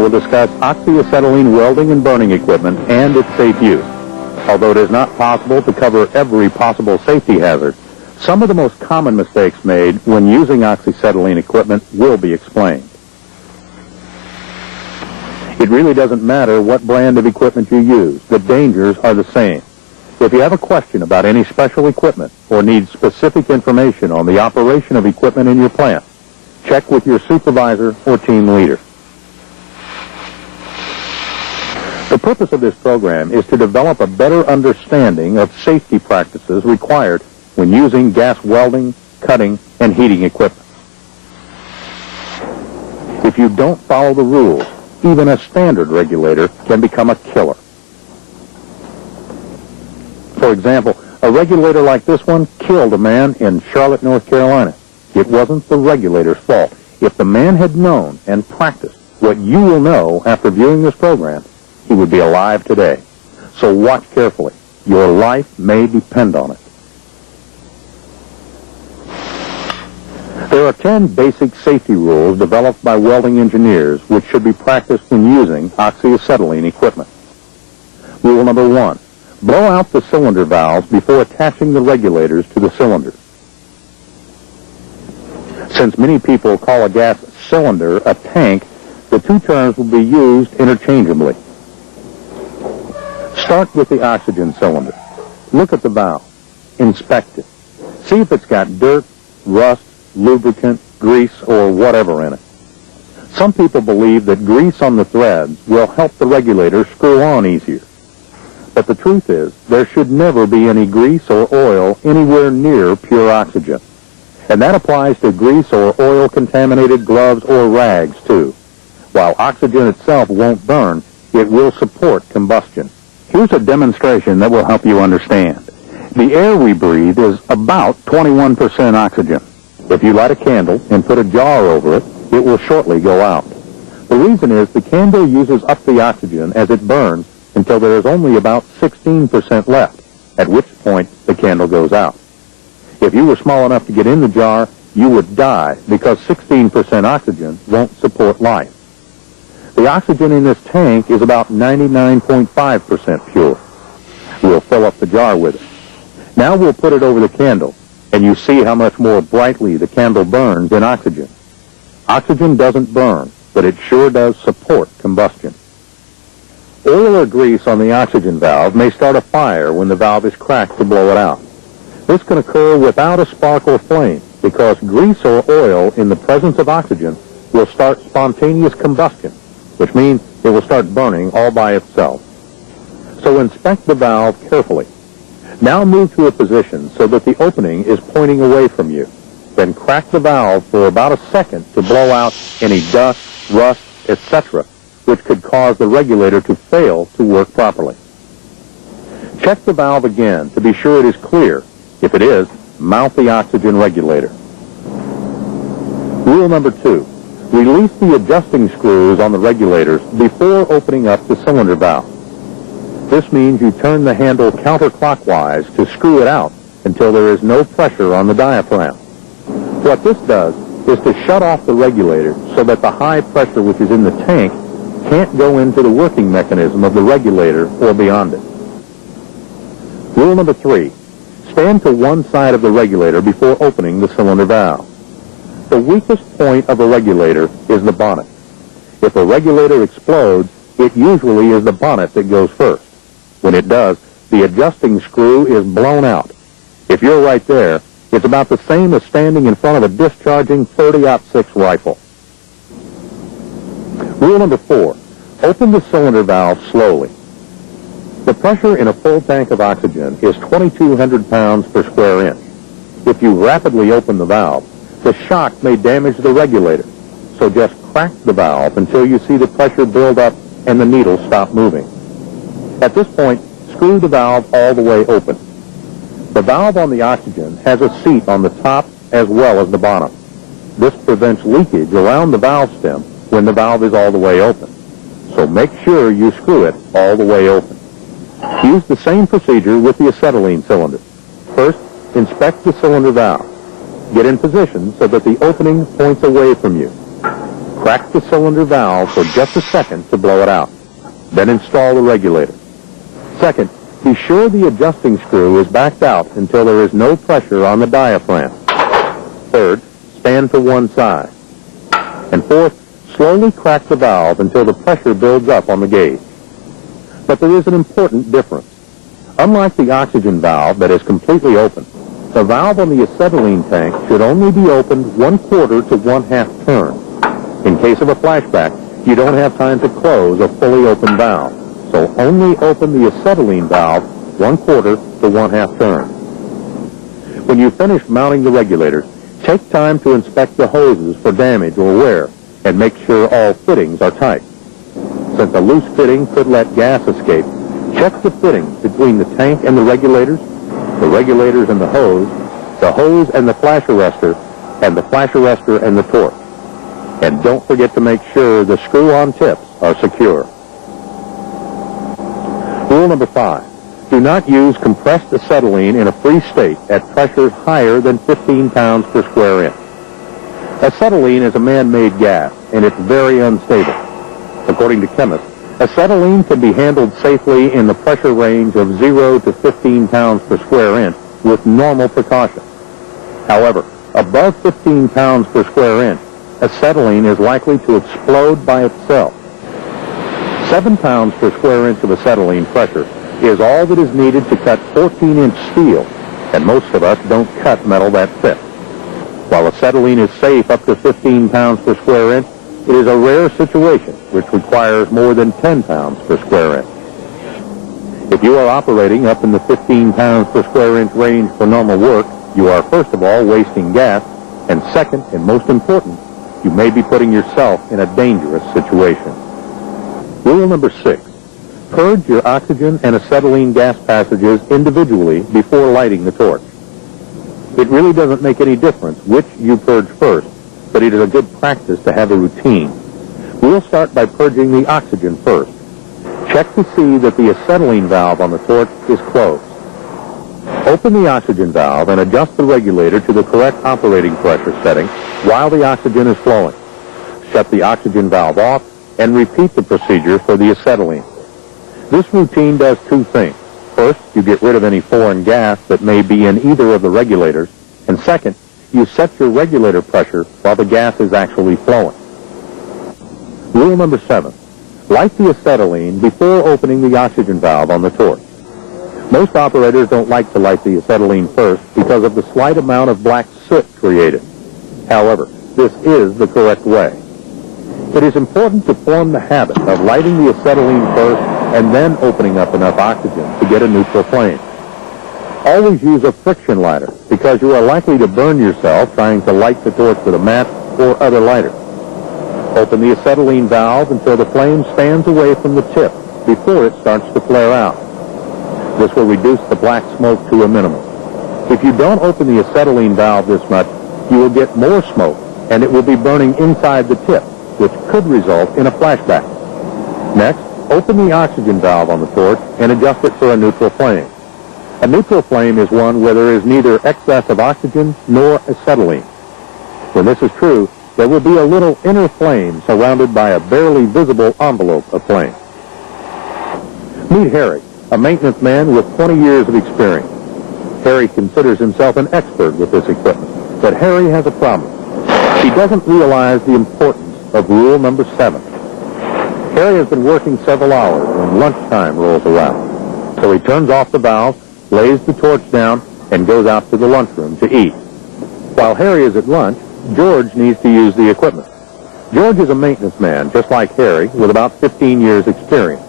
we'll discuss oxyacetylene welding and burning equipment and its safe use. Although it is not possible to cover every possible safety hazard, some of the most common mistakes made when using oxyacetylene equipment will be explained. It really doesn't matter what brand of equipment you use. The dangers are the same. If you have a question about any special equipment or need specific information on the operation of equipment in your plant, check with your supervisor or team leader. The purpose of this program is to develop a better understanding of safety practices required when using gas welding, cutting, and heating equipment. If you don't follow the rules, even a standard regulator can become a killer. For example, a regulator like this one killed a man in Charlotte, North Carolina. It wasn't the regulator's fault. If the man had known and practiced what you will know after viewing this program, he would be alive today. So watch carefully. Your life may depend on it. There are 10 basic safety rules developed by welding engineers which should be practiced when using oxyacetylene equipment. Rule number 1. Blow out the cylinder valves before attaching the regulators to the cylinders. Since many people call a gas cylinder a tank, the two terms will be used interchangeably. Start with the oxygen cylinder. Look at the valve. Inspect it. See if it's got dirt, rust, lubricant, grease, or whatever in it. Some people believe that grease on the threads will help the regulator screw on easier. But the truth is, there should never be any grease or oil anywhere near pure oxygen. And that applies to grease or oil-contaminated gloves or rags, too. While oxygen itself won't burn, it will support combustion. Here's a demonstration that will help you understand. The air we breathe is about 21% oxygen. If you light a candle and put a jar over it, it will shortly go out. The reason is the candle uses up the oxygen as it burns until there is only about 16% left, at which point the candle goes out. If you were small enough to get in the jar, you would die because 16% oxygen won't support life. The oxygen in this tank is about 99.5% pure. We'll fill up the jar with it. Now we'll put it over the candle, and you see how much more brightly the candle burns in oxygen. Oxygen doesn't burn, but it sure does support combustion. Oil or grease on the oxygen valve may start a fire when the valve is cracked to blow it out. This can occur without a spark or flame because grease or oil in the presence of oxygen will start spontaneous combustion, which means it will start burning all by itself. So inspect the valve carefully. Now move to a position so that the opening is pointing away from you. Then crack the valve for about a second to blow out any dust, rust, etc., which could cause the regulator to fail to work properly. Check the valve again to be sure it is clear. If it is, mount the oxygen regulator. Rule number 2. Release the adjusting screws on the regulators before opening up the cylinder valve. This means you turn the handle counterclockwise to screw it out until there is no pressure on the diaphragm. What this does is to shut off the regulator so that the high pressure which is in the tank can't go into the working mechanism of the regulator or beyond it. Rule number 3. Stand to one side of the regulator before opening the cylinder valve. The weakest point of a regulator is the bonnet. If a regulator explodes, it usually is the bonnet that goes first. When it does, the adjusting screw is blown out. If you're right there, it's about the same as standing in front of a discharging .30-06 rifle. Rule number 4. Open the cylinder valve slowly. The pressure in a full tank of oxygen is 2,200 pounds per square inch. If you rapidly open the valve, the shock may damage the regulator. So just crack the valve until you see the pressure build up and the needle stop moving. At this point, screw the valve all the way open. The valve on the oxygen has a seat on the top as well as the bottom. This prevents leakage around the valve stem when the valve is all the way open. So make sure you screw it all the way open. Use the same procedure with the acetylene cylinder. First, inspect the cylinder valve. Get in position so that the opening points away from you. Crack the cylinder valve for just a second to blow it out. Then install the regulator. Second, be sure the adjusting screw is backed out until there is no pressure on the diaphragm. Third, stand to one side. And fourth, slowly crack the valve until the pressure builds up on the gauge. But there is an important difference. Unlike the oxygen valve that is completely open, the valve on the acetylene tank should only be opened 1/4 to 1/2 turn. In case of a flashback, you don't have time to close a fully open valve, so only open the acetylene valve 1/4 to 1/2 turn. When you finish mounting the regulators, take time to inspect the hoses for damage or wear and make sure all fittings are tight. Since a loose fitting could let gas escape, check the fittings between the tank and the regulators and the hose and the flash arrestor, and the flash arrestor and the torch. And don't forget to make sure the screw-on tips are secure. Rule number 5. Do not use compressed acetylene in a free state at pressures higher than 15 pounds per square inch. Acetylene is a man-made gas, and it's very unstable. According to chemists, acetylene can be handled safely in the pressure range of 0 to 15 pounds per square inch with normal precautions. However, above 15 pounds per square inch, acetylene is likely to explode by itself. 7 pounds per square inch of acetylene pressure is all that is needed to cut 14-inch steel, and most of us don't cut metal that thick. While acetylene is safe up to 15 pounds per square inch, it is a rare situation which requires more than 10 pounds per square inch. If you are operating up in the 15 pounds per square inch range for normal work, you are first of all wasting gas, and second, and most important, you may be putting yourself in a dangerous situation. Rule number 6. Purge your oxygen and acetylene gas passages individually before lighting the torch. It really doesn't make any difference which you purge first, but it is a good practice to have a routine. We'll start by purging the oxygen first. Check to see that the acetylene valve on the torch is closed. Open the oxygen valve and adjust the regulator to the correct operating pressure setting while the oxygen is flowing. Shut the oxygen valve off and repeat the procedure for the acetylene. This routine does two things. First, you get rid of any foreign gas that may be in either of the regulators, and second, you set your regulator pressure while the gas is actually flowing. Rule number 7. Light the acetylene before opening the oxygen valve on the torch. Most operators don't like to light the acetylene first because of the slight amount of black soot created. However, this is the correct way. It is important to form the habit of lighting the acetylene first and then opening up enough oxygen to get a neutral flame. Always use a friction lighter because you are likely to burn yourself trying to light the torch with a match or other lighter. Open the acetylene valve until the flame stands away from the tip before it starts to flare out. This will reduce the black smoke to a minimum. If you don't open the acetylene valve this much, you will get more smoke and it will be burning inside the tip, which could result in a flashback. Next, open the oxygen valve on the torch and adjust it for a neutral flame. A neutral flame is one where there is neither excess of oxygen nor acetylene. When this is true, there will be a little inner flame surrounded by a barely visible envelope of flame. Meet Harry, a maintenance man with 20 years of experience. Harry considers himself an expert with this equipment, but Harry has a problem. He doesn't realize the importance of rule number 7. Harry has been working several hours when lunchtime rolls around. So he turns off the valve, lays the torch down, and goes out to the lunchroom to eat. While Harry is at lunch, George needs to use the equipment. George is a maintenance man, just like Harry, with about 15 years experience.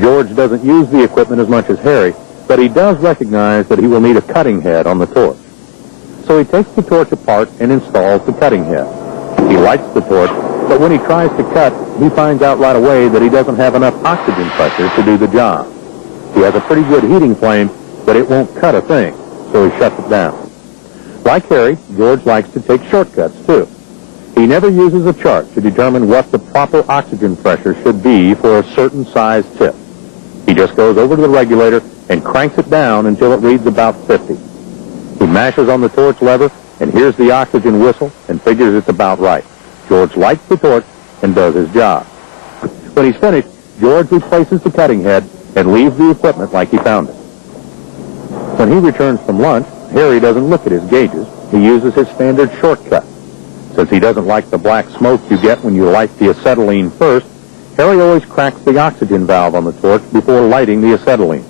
George doesn't use the equipment as much as Harry, but he does recognize that he will need a cutting head on the torch. So he takes the torch apart and installs the cutting head. He lights the torch, but when he tries to cut, he finds out right away that he doesn't have enough oxygen pressure to do the job. He has a pretty good heating flame, but it won't cut a thing, so he shuts it down. Like Harry, George likes to take shortcuts, too. He never uses a chart to determine what the proper oxygen pressure should be for a certain size tip. He just goes over to the regulator and cranks it down until it reads about 50. He mashes on the torch lever and hears the oxygen whistle and figures it's about right. George lights the torch and does his job. When he's finished, George replaces the cutting head and leaves the equipment like he found it. When he returns from lunch, Harry doesn't look at his gauges. He uses his standard shortcut. Since he doesn't like the black smoke you get when you light the acetylene first, Harry always cracks the oxygen valve on the torch before lighting the acetylene.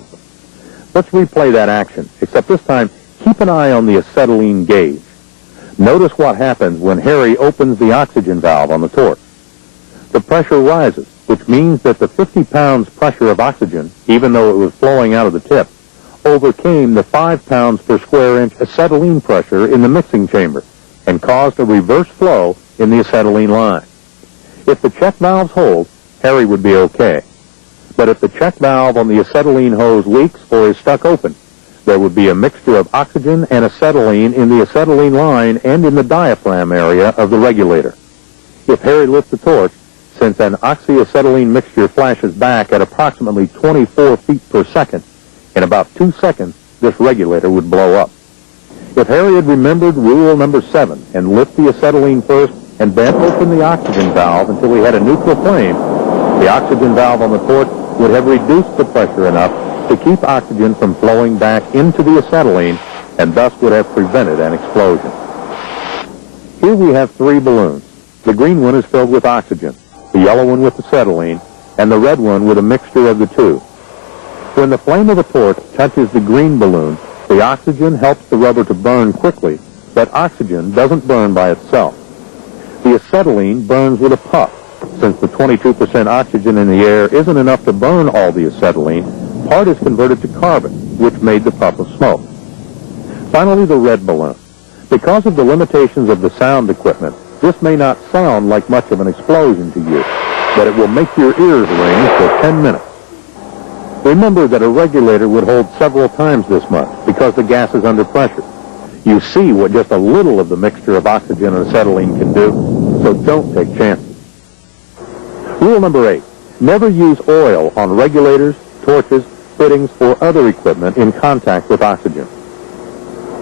Let's replay that action, except this time, keep an eye on the acetylene gauge. Notice what happens when Harry opens the oxygen valve on the torch. The pressure rises, which means that the 50 pounds pressure of oxygen, even though it was flowing out of the tip, overcame the 5 pounds per square inch acetylene pressure in the mixing chamber and caused a reverse flow in the acetylene line. If the check valves hold, Harry would be okay. But if the check valve on the acetylene hose leaks or is stuck open, there would be a mixture of oxygen and acetylene in the acetylene line and in the diaphragm area of the regulator. If Harry lifts the torch, since an oxyacetylene mixture flashes back at approximately 24 feet per second, in about 2 seconds, this regulator would blow up. If Harry had remembered rule number 7 and lit the acetylene first and then opened the oxygen valve until he had a neutral flame, the oxygen valve on the torch would have reduced the pressure enough to keep oxygen from flowing back into the acetylene and thus would have prevented an explosion. Here we have 3 balloons. The green one is filled with oxygen, the yellow one with acetylene, and the red one with a mixture of the two. When the flame of the torch touches the green balloon, the oxygen helps the rubber to burn quickly, but oxygen doesn't burn by itself. The acetylene burns with a puff. Since the 22% oxygen in the air isn't enough to burn all the acetylene, part is converted to carbon, which made the puff of smoke. Finally, the red balloon. Because of the limitations of the sound equipment, this may not sound like much of an explosion to you, but it will make your ears ring for 10 minutes. Remember that a regulator would hold several times this much because the gas is under pressure. You see what just a little of the mixture of oxygen and acetylene can do, so don't take chances. Rule number 8, never use oil on regulators, torches, fittings, or other equipment in contact with oxygen.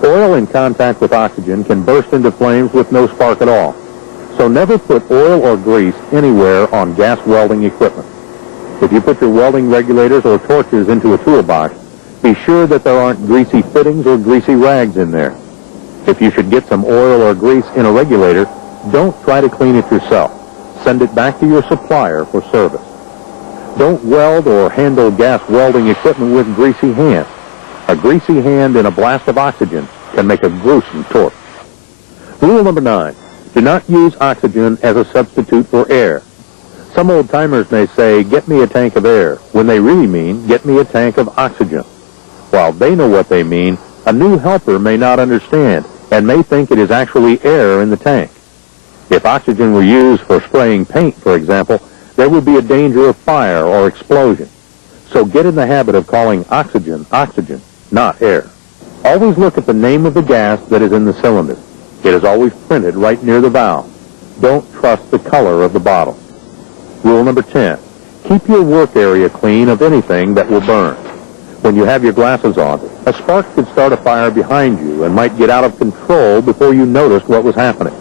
Oil in contact with oxygen can burst into flames with no spark at all, so never put oil or grease anywhere on gas welding equipment. If you put your welding regulators or torches into a toolbox, be sure that there aren't greasy fittings or greasy rags in there. If you should get some oil or grease in a regulator, don't try to clean it yourself. Send it back to your supplier for service. Don't weld or handle gas welding equipment with greasy hands. A greasy hand in a blast of oxygen can make a gruesome torch. Rule number 9, do not use oxygen as a substitute for air. Some old-timers may say, get me a tank of air, when they really mean, get me a tank of oxygen. While they know what they mean, a new helper may not understand and may think it is actually air in the tank. If oxygen were used for spraying paint, for example, there would be a danger of fire or explosion. So get in the habit of calling oxygen, oxygen, not air. Always look at the name of the gas that is in the cylinder. It is always printed right near the valve. Don't trust the color of the bottle. Rule number 10, keep your work area clean of anything that will burn. When you have your glasses on, a spark could start a fire behind you and might get out of control before you noticed what was happening.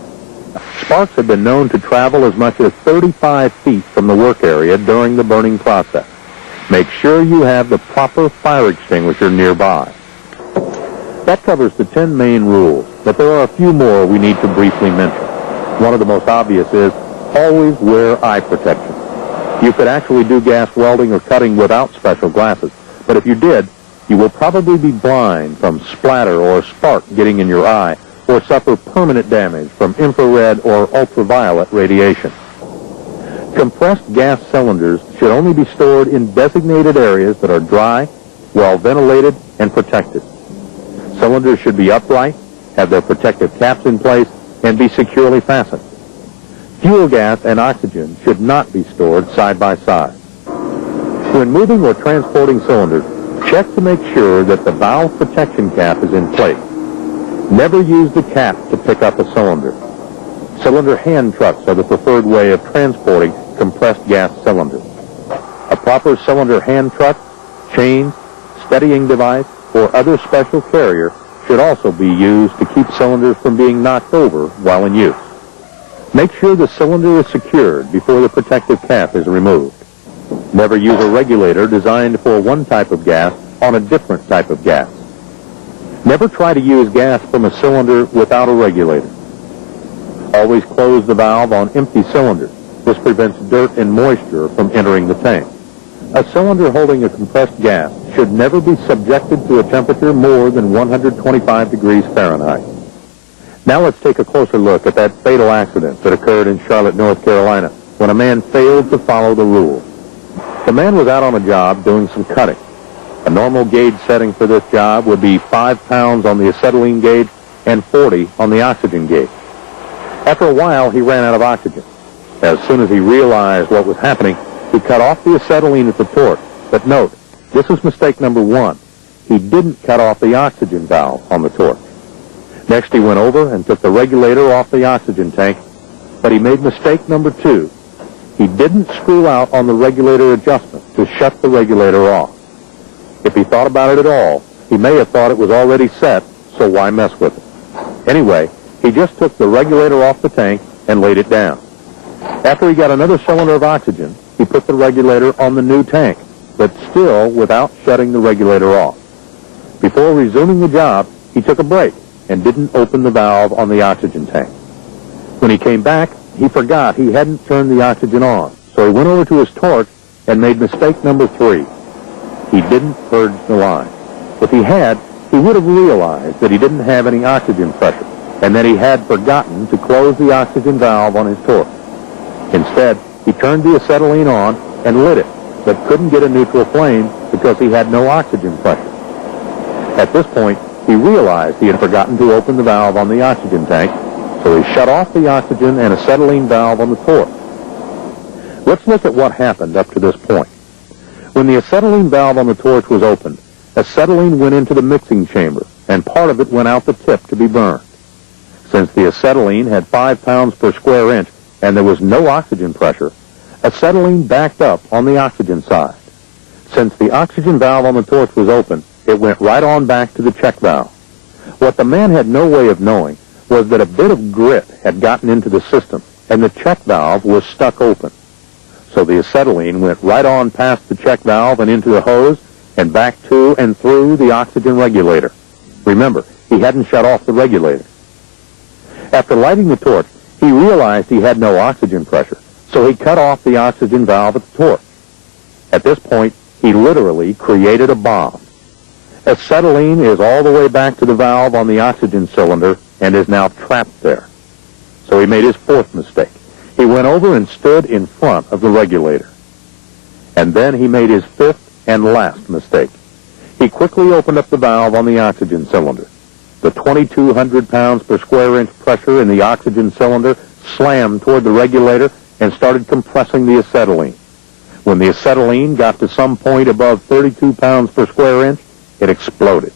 Sparks have been known to travel as much as 35 feet from the work area during the burning process. Make sure you have the proper fire extinguisher nearby. That covers the 10 main rules, but there are a few more we need to briefly mention. One of the most obvious is always wear eye protection. You could actually do gas welding or cutting without special glasses, but if you did, you will probably be blind from splatter or spark getting in your eye or suffer permanent damage from infrared or ultraviolet radiation. Compressed gas cylinders should only be stored in designated areas that are dry, well ventilated, and protected. Cylinders should be upright, have their protective caps in place, and be securely fastened. Fuel gas and oxygen should not be stored side by side. When moving or transporting cylinders, check to make sure that the valve protection cap is in place. Never use the cap to pick up a cylinder. Cylinder hand trucks are the preferred way of transporting compressed gas cylinders. A proper cylinder hand truck, chains, steadying device, or other special carrier should also be used to keep cylinders from being knocked over while in use. Make sure the cylinder is secured before the protective cap is removed. Never use a regulator designed for one type of gas on a different type of gas. Never try to use gas from a cylinder without a regulator. Always close the valve on empty cylinders. This prevents dirt and moisture from entering the tank. A cylinder holding a compressed gas should never be subjected to a temperature more than 125 degrees Fahrenheit. Now let's take a closer look at that fatal accident that occurred in Charlotte, North Carolina, when a man failed to follow the rules. The man was out on a job doing some cutting. A normal gauge setting for this job would be 5 pounds on the acetylene gauge and 40 on the oxygen gauge. After a while, he ran out of oxygen. As soon as he realized what was happening, he cut off the acetylene at the torch. But note, this is mistake number 1. He didn't cut off the oxygen valve on the torch. Next, he went over and took the regulator off the oxygen tank, but he made mistake number 2. He didn't screw out on the regulator adjustment to shut the regulator off. If he thought about it at all, he may have thought it was already set, so why mess with it? Anyway, he just took the regulator off the tank and laid it down. After he got another cylinder of oxygen, he put the regulator on the new tank, but still without shutting the regulator off. Before resuming the job, he took a break and didn't open the valve on the oxygen tank. When he came back, he forgot he hadn't turned the oxygen on, so he went over to his torch and made mistake number 3. He didn't purge the line. If he had, he would have realized that he didn't have any oxygen pressure and that he had forgotten to close the oxygen valve on his torch. Instead, he turned the acetylene on and lit it, but couldn't get a neutral flame because he had no oxygen pressure. At this point, he realized he had forgotten to open the valve on the oxygen tank, so he shut off the oxygen and acetylene valve on the torch. Let's look at what happened up to this point. When the acetylene valve on the torch was opened, acetylene went into the mixing chamber, and part of it went out the tip to be burned. Since the acetylene had 5 pounds per square inch and there was no oxygen pressure, acetylene backed up on the oxygen side. Since the oxygen valve on the torch was open, it went right on back to the check valve. What the man had no way of knowing was that a bit of grit had gotten into the system, and the check valve was stuck open. So the acetylene went right on past the check valve and into the hose, and back to and through the oxygen regulator. Remember, he hadn't shut off the regulator. After lighting the torch, he realized he had no oxygen pressure, so he cut off the oxygen valve at the torch. At this point, he literally created a bomb. Acetylene is all the way back to the valve on the oxygen cylinder and is now trapped there. So he made his 4th mistake. He went over and stood in front of the regulator. And then he made his 5th and last mistake. He quickly opened up the valve on the oxygen cylinder. The 2,200 pounds per square inch pressure in the oxygen cylinder slammed toward the regulator and started compressing the acetylene. When the acetylene got to some point above 32 pounds per square inch, it exploded.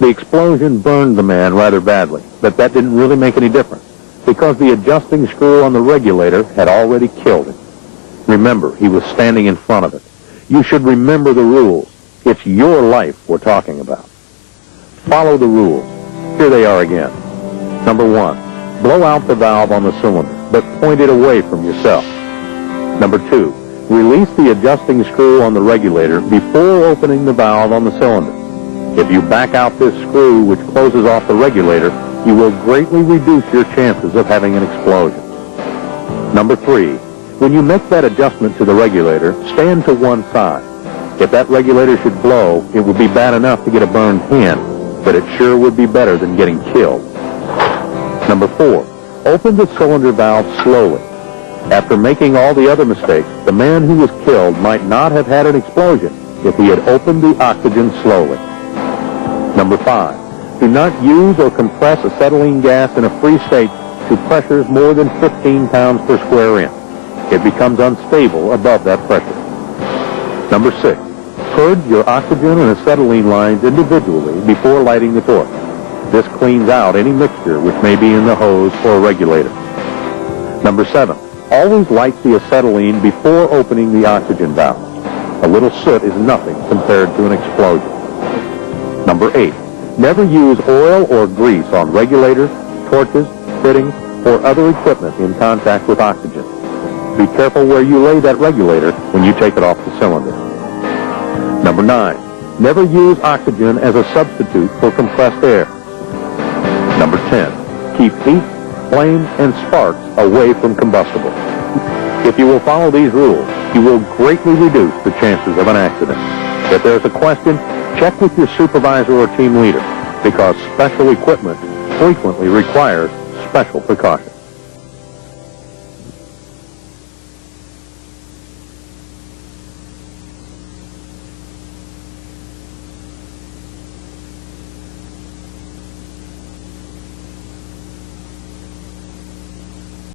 The explosion burned the man rather badly, but that didn't really make any difference because the adjusting screw on the regulator had already killed him. Remember, he was standing in front of it. You should remember the rules. It's your life we're talking about. Follow the rules. Here they are again. Number 1, blow out the valve on the cylinder, but point it away from yourself. Number 2, release the adjusting screw on the regulator before opening the valve on the cylinder. If you back out this screw which closes off the regulator, you will greatly reduce your chances of having an explosion. Number 3, when you make that adjustment to the regulator, stand to one side. If that regulator should blow, it would be bad enough to get a burned hand, but it sure would be better than getting killed. Number 4, open the cylinder valve slowly. After making all the other mistakes, the man who was killed might not have had an explosion if he had opened the oxygen slowly. Number 5, do not use or compress acetylene gas in a free state to pressures more than 15 pounds per square inch. It becomes unstable above that pressure. Number 6, purge your oxygen and acetylene lines individually before lighting the torch. This cleans out any mixture which may be in the hose or regulator. Number 7, always light the acetylene before opening the oxygen valve. A little soot is nothing compared to an explosion. Number 8, never use oil or grease on regulators, torches, fittings, or other equipment in contact with oxygen. Be careful where you lay that regulator when you take it off the cylinder. Number 9, never use oxygen as a substitute for compressed air. Number 10, keep heat, flame, and sparks away from combustible. If you will follow these rules, you will greatly reduce the chances of an accident. If there's a question, check with your supervisor or team leader, because special equipment frequently requires special precautions.